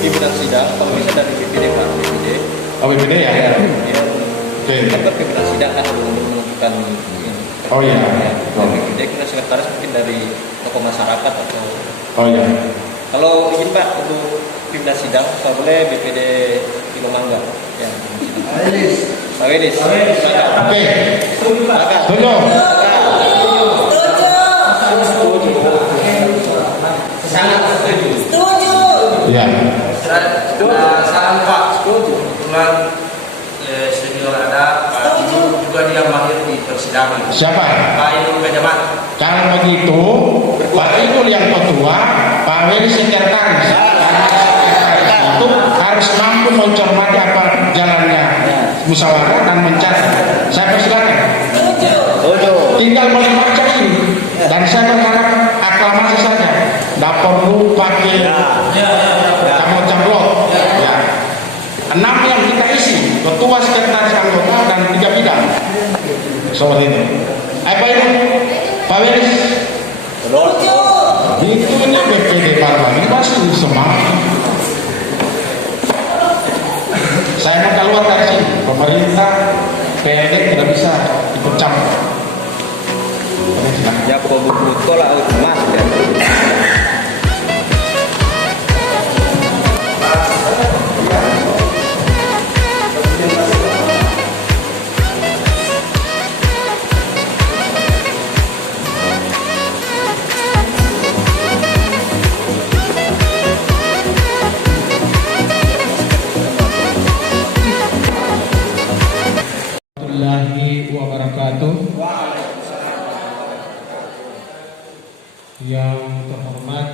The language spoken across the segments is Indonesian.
pimpinan sidang, kalau bisa dari BPD Pak, BPD. Oh, BPD ya? Ya, Oke. kan pimpinan sidang kan untuk menentukan ini. Oh iya. Dari BPD kita sekretaris mungkin dari tokoh masyarakat atau. Oh iya. Kalau ingin Pak untuk pimpinan sidang, saya boleh BPD Kilo Mangga. Ya, Pak Wedis. Oke. Maka. Setuju. Sangat setuju. Ya. Salam Pak, setuju. Kebetulan senior ada Pak Ibu juga dia mahir di persidangan. Siapa? Pak Ibu Pejabat. Kalau begitu, Pak Idul yang ketua, Pak Weli sekretaris. Karena sekretaris itu harus mampu mencermati apa jalannya musyawarah dan mencatat. Saya persilakan. Tinggal membaca ini dan saya berharap aklamasi saja. Tidak perlu pakai campur-campur. Ya. 6 yang kita isi, ketua, sekretaris, anggota dan 3 bidang. Seperti itu. Apa ini? Pak Welis? Itu ini BPD Parman ini pasti semangat. Saya mau keluar dari sini. Pemerintah, PLD tidak bisa ikut campur. Ya betul lah Mas. Warahmatullahi wabarakatuh. Yang terhormat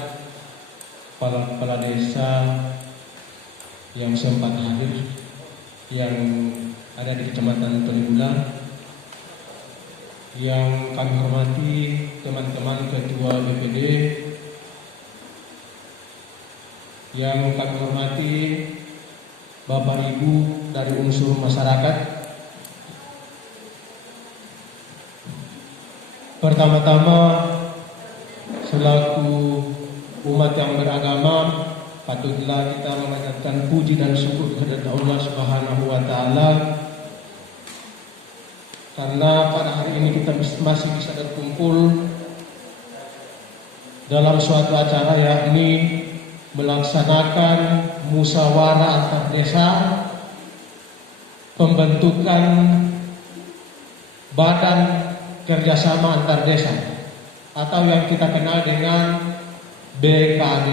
para kepala desa yang sempat hadir, yang ada di Kecamatan Tolibulan, yang kami hormati teman-teman ketua BPD, yang kami hormati Bapak Ibu dari unsur masyarakat. Pertama-tama, selaku umat yang beragama, patutlah kita mengucapkan puji dan syukur kepada Allah Subhanahu wa taala karena pada hari ini kita masih bisa berkumpul dalam suatu acara, yakni melaksanakan musyawarah antar desa, pembentukan badan kerjasama antar desa atau yang kita kenal dengan BKD.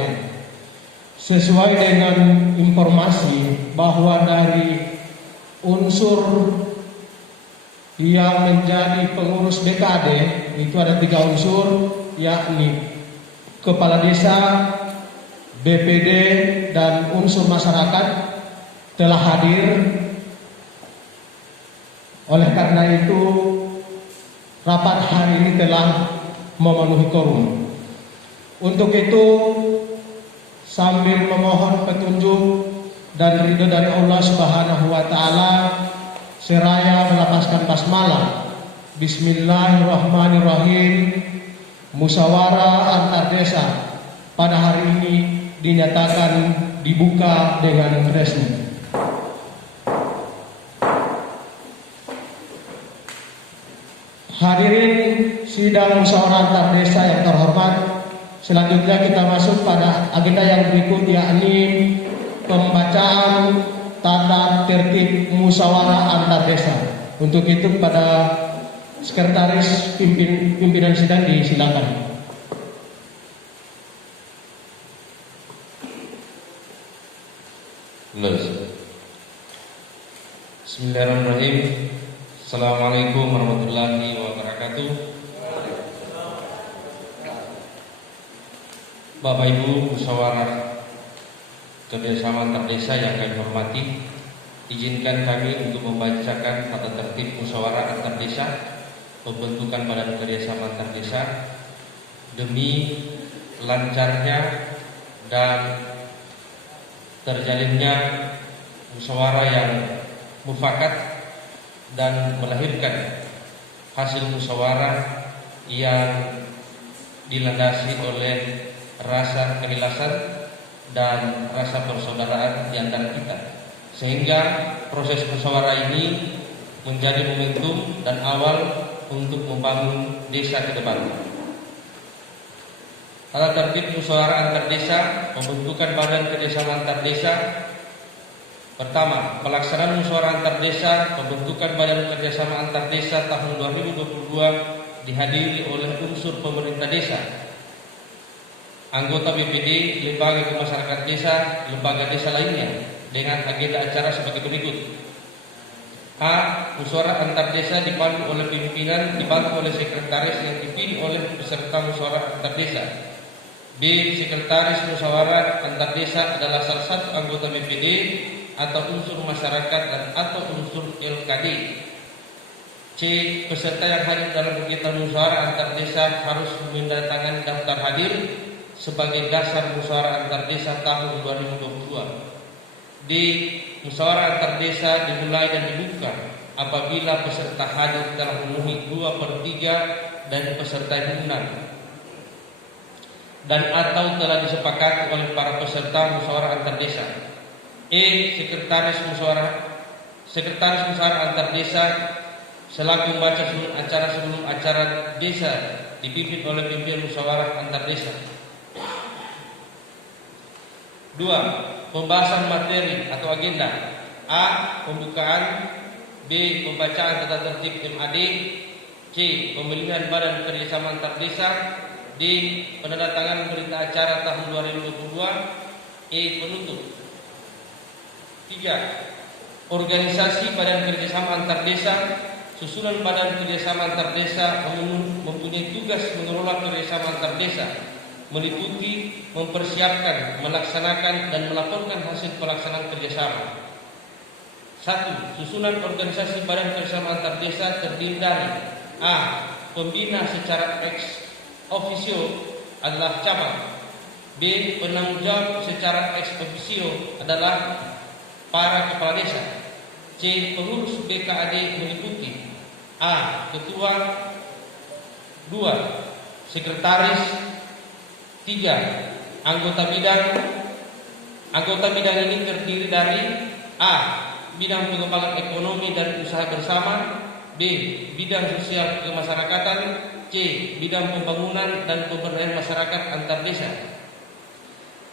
Sesuai dengan informasi bahwa dari unsur yang menjadi pengurus BKD itu ada 3 unsur, yakni kepala desa, BPD dan unsur masyarakat telah hadir. Oleh karena itu rapat hari ini telah memenuhi quorum. Untuk itu, sambil memohon petunjuk dan ridho dari Allah Subhanahu wa taala, seraya melepaskan basmalah, Bismillahirrahmanirrahim. Musyawarah antar desa pada hari ini dinyatakan dibuka dengan resmi. Hadirin sidang musyawarah antar desa yang terhormat, selanjutnya kita masuk pada agenda yang berikut, yakni pembacaan tata tertib musyawarah antar desa. Untuk itu pada sekretaris pimpinan sidang disilakan. Bismillahirrahmanirrahim. Assalamualaikum warahmatullahi wabarakatuh. Bapak Ibu musyawarah kerjasama antar desa yang kami hormati, izinkan kami untuk membacakan tata tertib musyawarah antar desa, pembentukan badan kerjasama antar desa demi lancarnya dan terjalinnya musyawarah yang mufakat dan melahirkan hasil musyawarah yang dilandasi oleh rasa keikhlasan dan rasa persaudaraan di antara kita, sehingga proses musyawarah ini menjadi momentum dan awal untuk membangun desa ke depan. Tata tertib musyawarah antar desa, pembentukan badan kerjasama antar desa. Pertama, pelaksanaan musyawarah antar desa, pembentukan badan kerjasama antar desa tahun 2022 dihadiri oleh unsur pemerintah desa, anggota BPD, lembaga kemasyarakatan desa, lembaga desa lainnya, dengan agenda acara sebagai berikut. A. Musyawarah antar desa dipandu oleh pimpinan, dibantu oleh sekretaris yang dipilih oleh peserta musyawarah antar desa. B. Sekretaris musyawarah antar desa adalah salah satu anggota BPD atau unsur masyarakat dan atau unsur LKD. C. Peserta yang hadir dalam kegiatan musyawarah antar desa harus menandatangani daftar hadir sebagai dasar musyawarah antar desa tahun 2022. D. Musyawarah antar desa dimulai dan dibuka apabila peserta hadir telah memenuhi 2/3 dari peserta yang diundang dan atau telah disepakati oleh para peserta musyawarah antar desa. E. Sekretaris musyawarah antar desa selaku membaca sebelum acara desa dipimpin oleh pimpinan musyawarah antar desa. 2. Pembahasan materi atau agenda. A. Pembukaan. B. Pembacaan tata tertib MAD. C. Pemilihan badan kerjasama antar desa. D. Penandatanganan berita acara tahun 2022. E. Penutup. 3. Organisasi badan kerjasama antar desa. Susunan badan kerjasama antar desa mempunyai tugas mengelola kerjasama antar desa, meliputi mempersiapkan, melaksanakan, dan melaporkan hasil pelaksanaan kerjasama. 1. Susunan organisasi badan kerjasama antar desa terdiri dari A. Pembina secara ex officio adalah cabang. B. Penanggung jawab secara ex officio adalah para kepala desa. C. Pengurus BKAD meliputi A. Ketua. 2. Sekretaris. 3. Anggota bidang. Anggota bidang ini terdiri dari A. Bidang pengembangan ekonomi dan usaha bersama. B. Bidang sosial kemasyarakatan. C. Bidang pembangunan dan pemberdayaan masyarakat antar desa.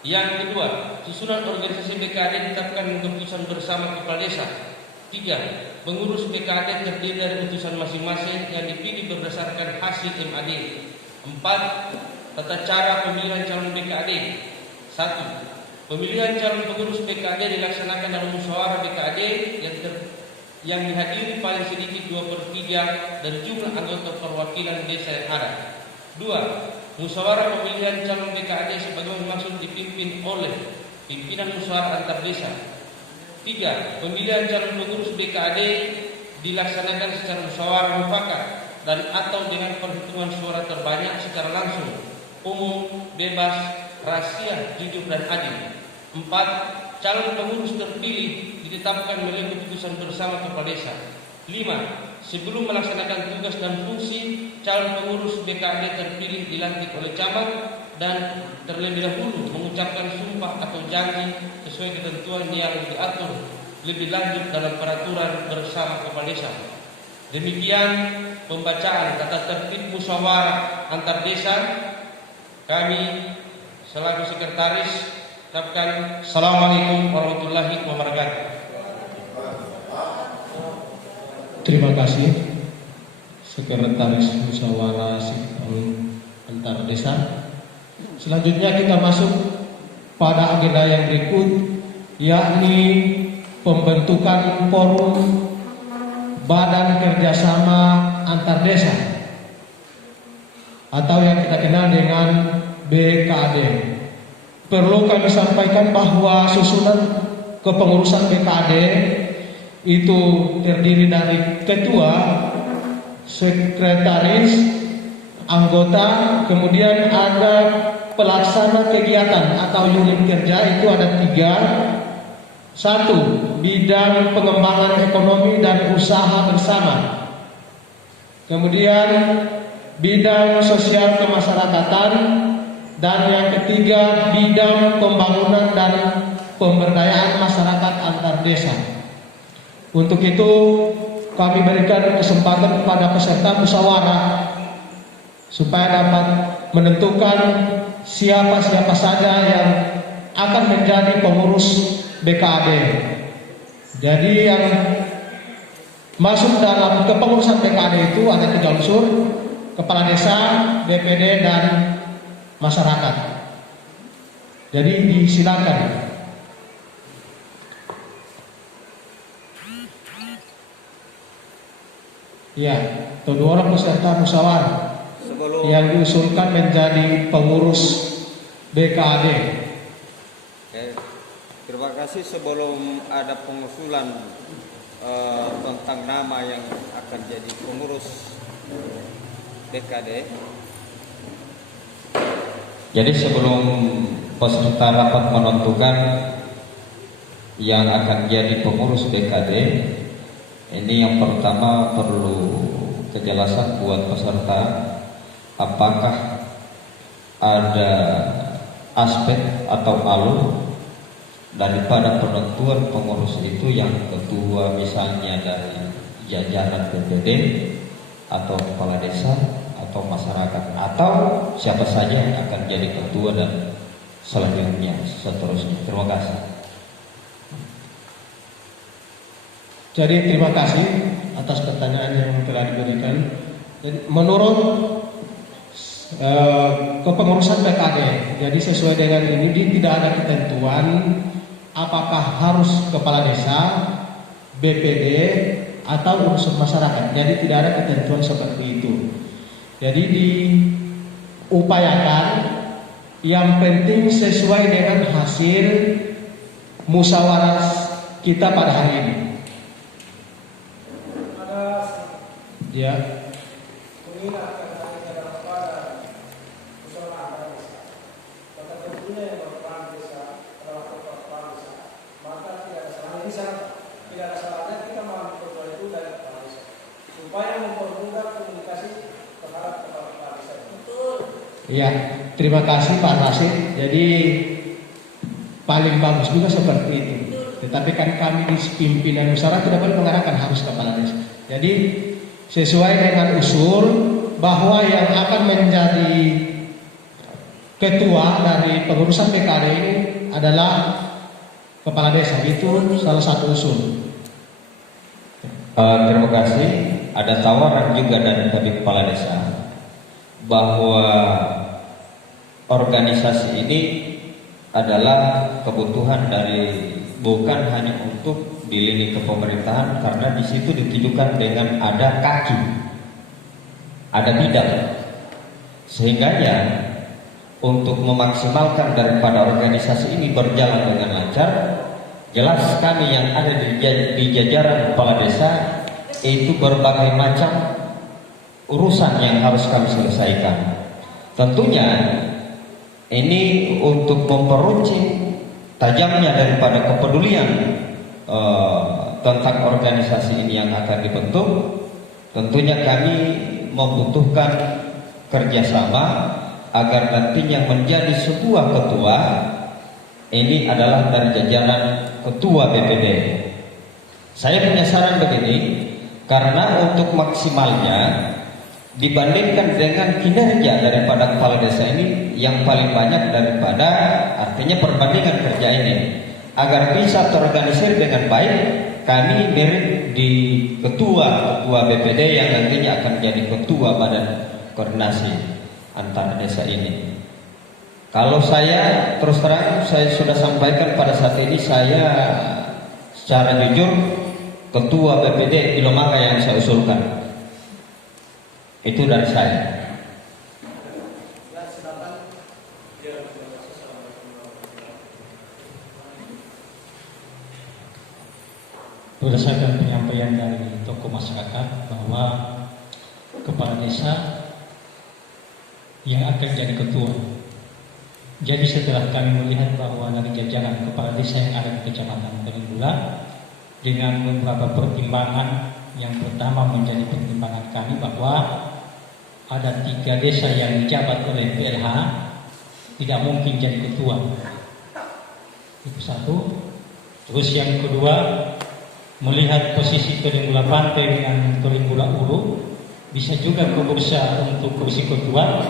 Yang kedua, susunan organisasi BKAD ditetapkan dengan keputusan bersama kepala desa. 3. Pengurus BKAD terdiri dari utusan masing-masing yang dipilih berdasarkan hasil MAD. 4. Tata cara pemilihan calon BKAD. 1. Pemilihan calon pengurus BKAD dilaksanakan dalam musyawarah BKAD yang dihadiri paling sedikit 2/3 dari jumlah anggota perwakilan desa yang ada. 2. Musyawarah pemilihan calon BKAD sebagaimana dimaksud dipimpin oleh pimpinan musyawarah antar desa. 3. Pemilihan calon pengurus BKAD dilaksanakan secara musyawarah mufakat dan atau dengan perhitungan suara terbanyak secara langsung, umum, bebas, rahasia, jujur dan adil. 4. Calon pengurus terpilih ditetapkan melalui keputusan bersama kepala desa. 5. Sebelum melaksanakan tugas dan fungsi, calon pengurus BKAD terpilih dilantik oleh camat dan terlebih dahulu mengucapkan sumpah atau janji sesuai ketentuan yang diatur lebih lanjut dalam peraturan bersama kepala desa. Demikian pembacaan tata tertib musyawarah antar desa. Kami selaku sekretaris ucapkan Assalamualaikum warahmatullahi wabarakatuh. Terima kasih Sekretaris Musyawarah Antar Desa. Selanjutnya kita masuk pada agenda yang berikut, yakni pembentukan forum Badan Kerjasama Antar Desa atau yang kita kenal dengan BKAD. Perlu kami sampaikan bahwa susunan kepengurusan BKAD itu terdiri dari ketua, sekretaris, anggota, kemudian ada pelaksana kegiatan atau unit kerja, itu ada 3. 1. Bidang pengembangan ekonomi dan usaha bersama. Kemudian bidang sosial kemasyarakatan Dan yang ketiga, bidang pembangunan dan pemberdayaan masyarakat antar desa. Untuk itu kami berikan kesempatan kepada peserta musyawarah supaya dapat menentukan siapa-siapa saja yang akan menjadi pengurus BKAD. Jadi yang masuk dalam kepengurusan BKAD itu ada 3 unsur: kepala desa, BPD, dan masyarakat. Jadi disilakan. Ya, kedua orang peserta musyawarah yang diusulkan menjadi pengurus BKAD. Oke. Terima kasih. Sebelum ada pengusulan tentang nama yang akan jadi pengurus BKAD, jadi sebelum peserta rapat menentukan yang akan jadi pengurus BKAD, ini yang pertama perlu kejelasan buat peserta, apakah ada aspek atau alur daripada penentuan pengurus itu, yang ketua misalnya dari jajaran BPD atau kepala desa atau masyarakat, atau siapa saja yang akan jadi ketua dan selanjutnya seterusnya. Terima kasih. Jadi terima kasih atas pertanyaan yang telah diberikan. Jadi, menurut kepengurusan BKAD, jadi sesuai dengan ini tidak ada ketentuan apakah harus kepala desa, BPD, atau unsur masyarakat. Jadi tidak ada ketentuan seperti itu. Jadi diupayakan yang penting sesuai dengan hasil musyawarah kita pada hari ini. Ya. Ya, terima kasih Pak Rasid. Jadi paling bagus juga seperti itu. Tetapi kan kami di pimpinan musyawarah tidak boleh mengarahkan harus kepala desa. Jadi sesuai dengan usul bahwa yang akan menjadi ketua dari pengurusan BKAD ini adalah kepala desa. Itu salah satu usul. Terima kasih. Ada tawaran juga dari kepala desa bahwa organisasi ini adalah kebutuhan dari, bukan hanya untuk di lini kepemerintahan, karena di situ ditujukan dengan ada kaki, ada bidang, sehingga ya untuk memaksimalkan daripada organisasi ini berjalan dengan lancar, jelas kami yang ada di jajaran kepala desa itu berbagai macam urusan yang harus kami selesaikan. Tentunya ini untuk memperuncing tajamnya daripada kepedulian tentang organisasi ini yang akan dibentuk. Tentunya kami membutuhkan kerjasama agar nantinya menjadi sebuah ketua ini adalah dari jajaran ketua BPD. Saya punya saran begini, karena untuk maksimalnya dibandingkan dengan kinerja daripada kepala desa ini yang paling banyak daripada, artinya perbandingan kerja ini, agar bisa terorganisir dengan baik, kami merit di ketua BPD yang nantinya akan jadi ketua badan koordinasi antar desa ini. Kalau saya terus terang, saya sudah sampaikan pada saat ini, saya secara jujur ketua BPD di Lomaga yang saya usulkan. Itu dari saya. Berdasarkan penyampaian dari tokoh masyarakat bahwa kepala desa yang akan jadi ketua. Jadi setelah kami melihat bahwa dari jajaran kepala desa yang ada di Kecamatan Penimbula, dengan beberapa pertimbangan, yang pertama menjadi pertimbangan kami bahwa ada 3 desa yang dijabat oleh PLH tidak mungkin jadi ketua. Itu satu. Terus yang kedua, melihat posisi Tolinggula Pantai dengan Tolinggula Ulu, bisa juga kebursa untuk kursi ketua,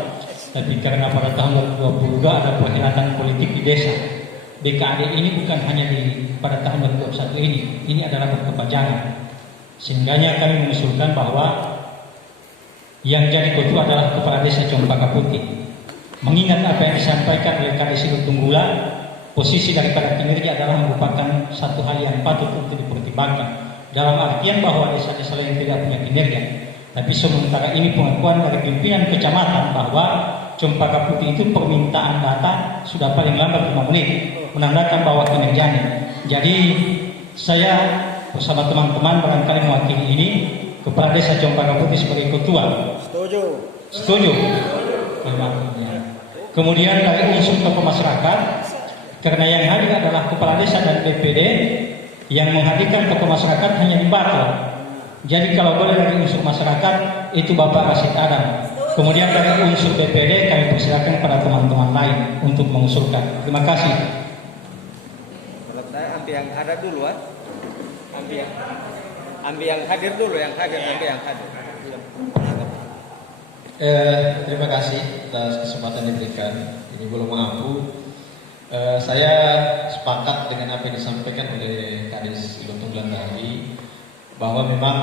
tapi karena pada tahun 2022 ada perhelatan politik di desa. BKAD ini bukan hanya pada tahun 2021 ini adalah berkepanjangan. Sehingganya kami mengusulkan bahwa yang jadi ketua adalah Kepala Desa Cempaka Putih. Mengingat apa yang disampaikan oleh Kades Tunggula, posisi daripada kinerja adalah merupakan satu hal yang patut untuk dipertimbangkan. Dalam artian bahwa desa-desa yang tidak punya kinerja. Tapi sementara ini pengakuan dari pimpinan kecamatan bahwa Cempaka Putih itu permintaan data sudah paling lambat 5 menit, menandakan bahwa kinerjanya. Jadi saya bersama teman-teman barangkali mewakili ini Kepala Desa Cempaka Putih sebagai ketua. Setuju. Kemudian dari unsur tokoh masyarakat, karena yang hadir adalah Kepala Desa dan BPD, yang menghadirkan tokoh masyarakat hanya di Batok. Jadi kalau boleh dari unsur masyarakat itu Bapak Rasid Adam. Kemudian dari unsur BPD kami persilakan kepada teman-teman lain untuk mengusulkan. Terima kasih. Kalau saya ambil yang ada dulu, ambil yang hadir dulu, ambil yang hadir. Terima kasih atas kesempatan diberikan. Ini belum mampu. Saya sepakat dengan apa yang disampaikan oleh Kades Ilotunggulan tadi, bahwa memang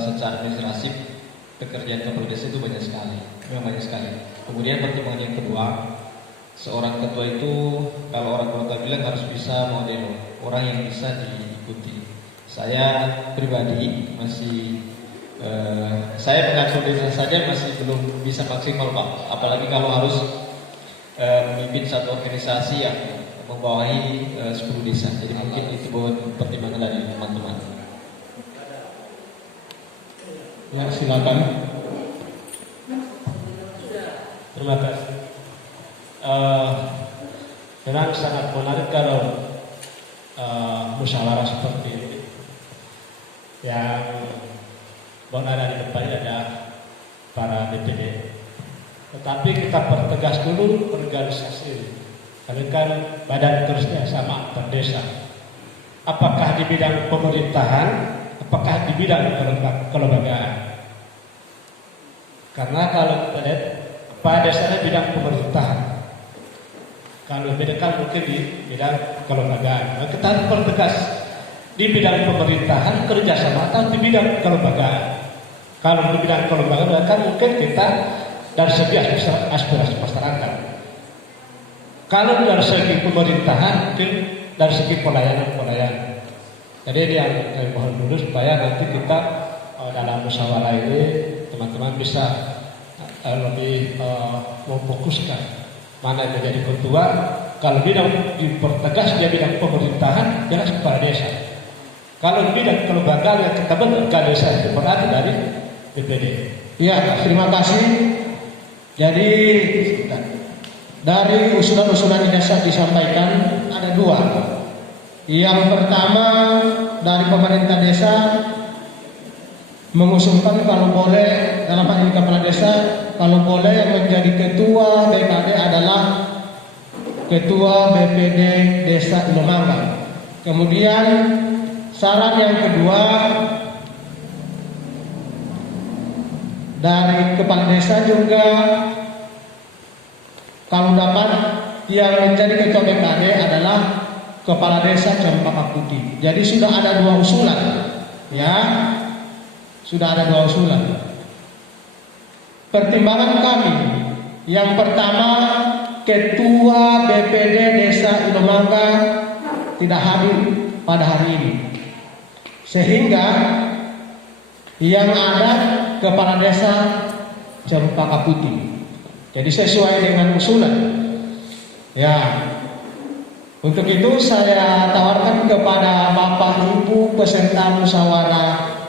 secara administratif pekerjaan kepala desa itu banyak sekali, memang banyak sekali. Kemudian pertimbangan yang kedua, seorang ketua itu kalau orang kota bilang harus bisa model, orang yang bisa diikuti. Saya pribadi masih saya mengatur desa saja masih belum bisa maksimal Pak, apalagi kalau harus memimpin satu organisasi yang membawahi 10 desa. Jadi mungkin itu buat pertimbangan dari teman-teman. Ya, silakan. Terima kasih. Memang sangat menarik kalau musyawarah seperti ini. Yang ada di depannya ada para DPD. Tetapi kita pertegas dulu organisasi. Karena kan badan terusnya sama antar desa. Apakah di bidang pemerintahan, apakah di bidang kelembagaan? Karena kalau kita lihat pada dasarnya bidang pemerintahan, kalau bedakan mungkin di bidang kelembagaan. Nah, kita harus pertegas di bidang pemerintahan kerjasama atau di bidang kelembagaan. Kalau di bidang kelembagaan kan mungkin kita dari segi aspirasi masyarakat. Kalau dari segi pemerintahan mungkin dari segi pelayanan. Jadi ini yang saya mohon dulu supaya nanti kita dalam musyawarah ini teman-teman bisa lebih memfokuskan mana yang menjadi ketua. Kalau bidang dipertegas dia bidang pemerintahan, jelas kepala desa. Kalau bidang kelembagaan yang kita bentuk kepala desa itu berarti dari DPD. Ya, terima kasih. Jadi dari usulan-usulan yang disampaikan ada 2. Yang pertama dari pemerintah desa mengusulkan kalau boleh dalam hal ini kepala desa kalau boleh yang menjadi ketua BKD adalah ketua BPD Desa Ilomangga. Kemudian saran yang kedua dari kepala desa juga kalau dapat yang menjadi ketua BKD adalah kepala desa Cempaka Putih. Jadi sudah ada 2 usulan, ya, sudah ada 2 usulan. Pertimbangan kami yang pertama, ketua BPD Desa Ilomangga tidak hadir pada hari ini, sehingga yang ada kepala desa Cempaka Putih. Jadi sesuai dengan usulan. Ya, untuk itu saya tawarkan kepada Bapak Ibu peserta musyawarah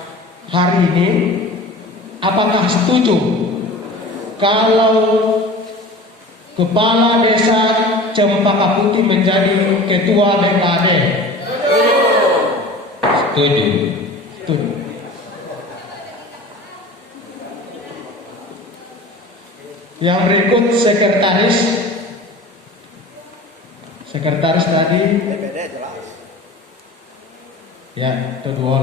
hari ini, apakah setuju kalau kepala desa Cempaka Putih menjadi ketua BKD? Setuju. Setuju. Yang berikut sekretaris Sekretaris tadi BPD jelas. ya kedua.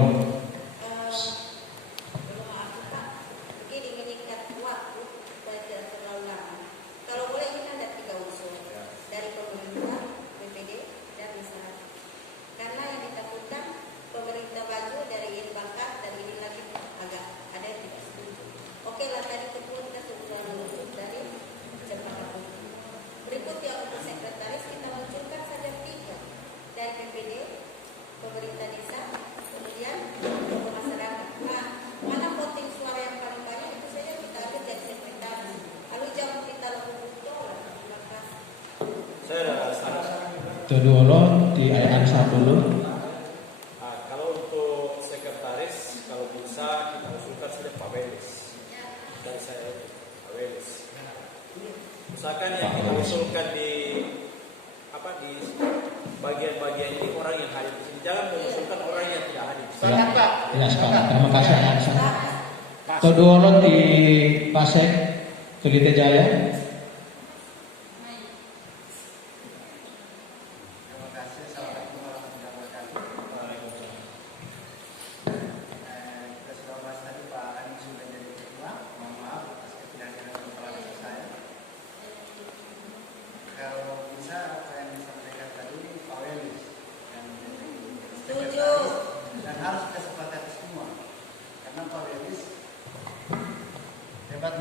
Kedua lo di ayat 1 dulu. Kalau untuk sekretaris, kalau bisa kita usulkan saja Pak Welis dan saya Pak Welis. Usahakan yang kita usulkan di bagian-bagian ini orang yang hadir di sini, jangan mengusulkan orang yang tidak hadir. Ya, sepakat. Terima kasih ayat 1. Kedua lo di Pasek Pelita Jaya.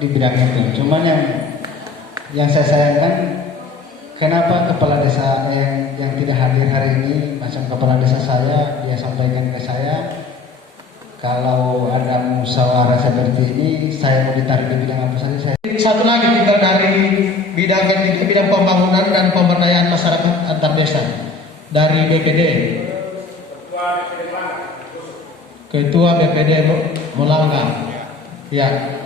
Di bidang itu, cuman yang saya sayangkan kenapa kepala desa yang tidak hadir hari ini, macam kepala desa saya, dia sampaikan ke saya kalau ada musyawarah seperti ini saya mau ditarik di bidang apa saja. Satu lagi kita dari bidang pembangunan dan pemberdayaan masyarakat antar desa dari BPD. Ketua BPD Molangga. Ya.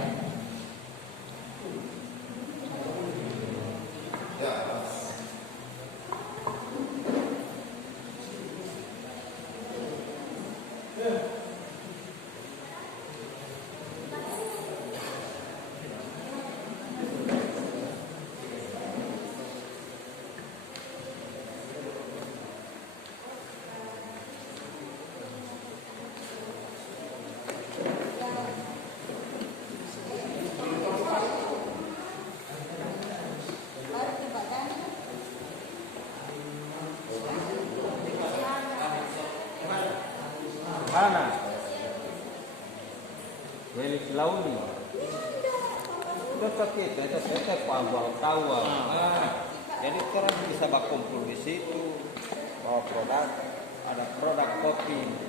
Mana? Welis Launi. Dekat kita, tetap abang tahu. Jadi orang bisa berkumpul di situ, bawa produk, ada produk kopi.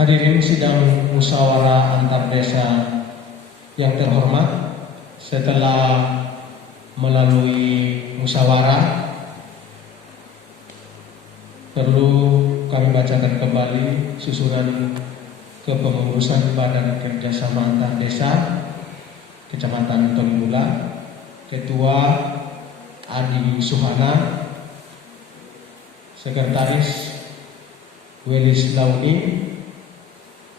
Hadirin sidang musyawarah antar desa yang terhormat, setelah melalui musyawarah perlu kami bacakan kembali susunan kepengurusan Badan Kerjasama Antar Desa Kecamatan Tolibula. Ketua Adi Suhana, Sekretaris Welis Launi,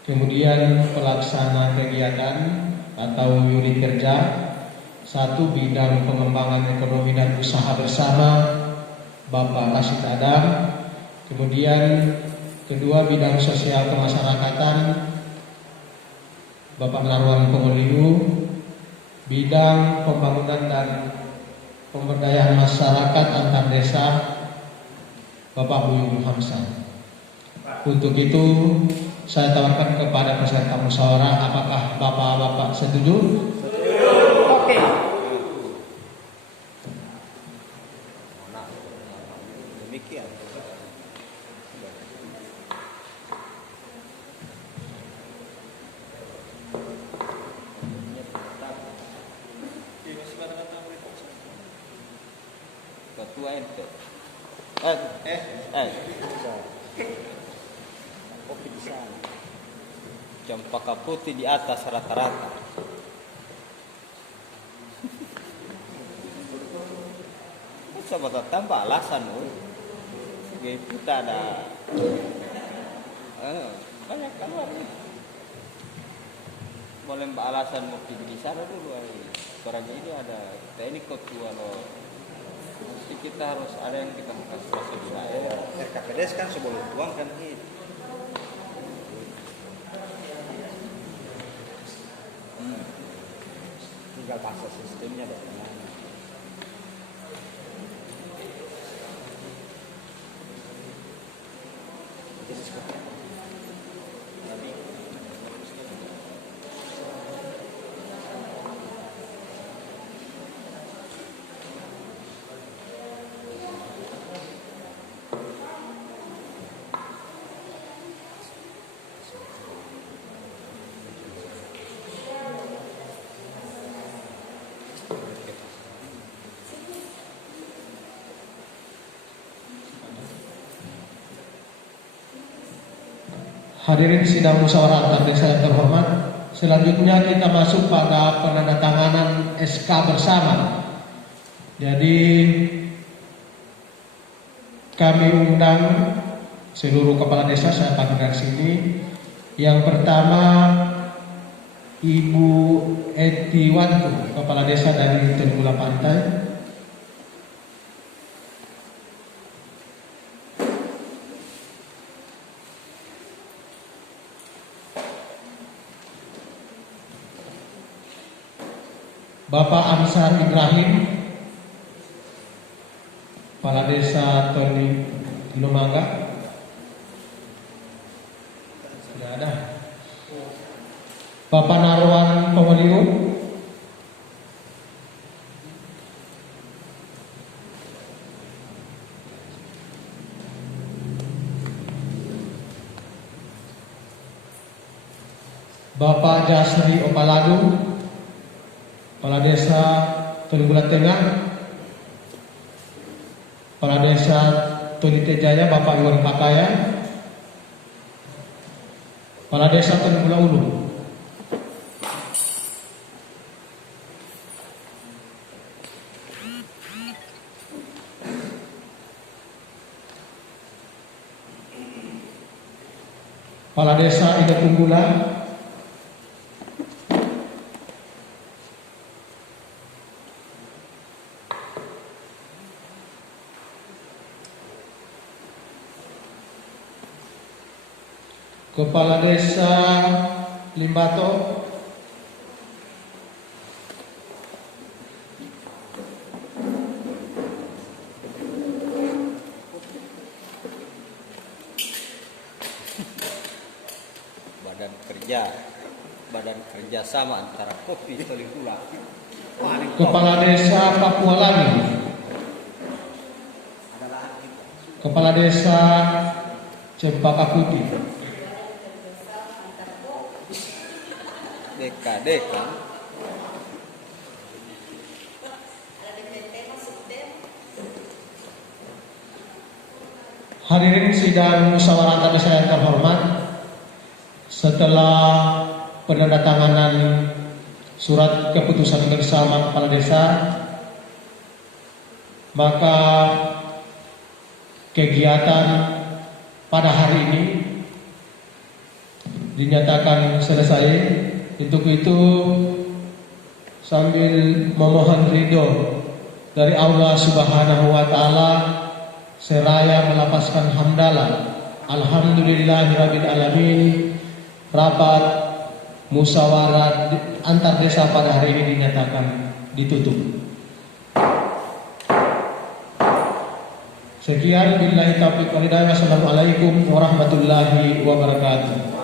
kemudian pelaksana kegiatan atau unit kerja 1 bidang pengembangan ekonomi dan usaha bersama Bapak Kasit Adam, kemudian kedua bidang sosial kemasyarakatan Bapak Narwan Pengoliu, bidang pembangunan dan pemberdayaan masyarakat antar desa Bapak Buyung Hamzah. Untuk itu saya tawarkan kepada peserta musyawarah, apakah Bapak-bapak setuju? Setuju. Oke. Demikian. ketua ente. Kopi di sana. Cempaka putih di atas rata-rata. Coba tambah alasan kita ada banyak keluar nih. Boleh mbak alasan mau pergi di sana dulu. Sekarang ini ada kita ini ketua loh. Jadi kita harus ada yang kita kasih proses saya. RKPDS kan sebelum uang kan gitu. Tinggal pasang sistemnya bagaimana. Hadirin sidang musyawarah antar desa yang terhormat, selanjutnya kita masuk pada penandatanganan SK bersama. Jadi kami undang seluruh kepala desa, saya panggil dari sini. Yang pertama Ibu Etiwantu, kepala desa dari Tenggula Pantai. Bapak Ansar Ibrahim, Kepala Desa Toni Lumangga. Tidak ada. Bapak Narwan Pemeliu. Bapak Jasri Opaladu, Kepala Desa Tenggula Tengah. Kepala Desa Tulite Jaya Bapak Iwan Pakaya. Kepala Desa Tenggula Ulu. Kepala Desa Ida Tunggula. Kepala Desa Limbato. Badan kerjasama antara Kopi Tenggula. Kepala Desa Papua Lagi. Kepala Desa Cempaka Putih. Deka. Hadirin sidang musyawarah antar desa yang terhormat, setelah penandatanganan surat keputusan bersama kepala desa, maka kegiatan pada hari ini dinyatakan selesai. Untuk itu sambil memohon ridho dari Allah Subhanahu wa taala, seraya melapaskan hamdalah alhamdulillahirabbil alamin, rapat musyawarah antar desa pada hari ini dinyatakan ditutup. Sekian, billahi taufiq wal hidayah. Wassalamualaikum warahmatullahi wabarakatuh.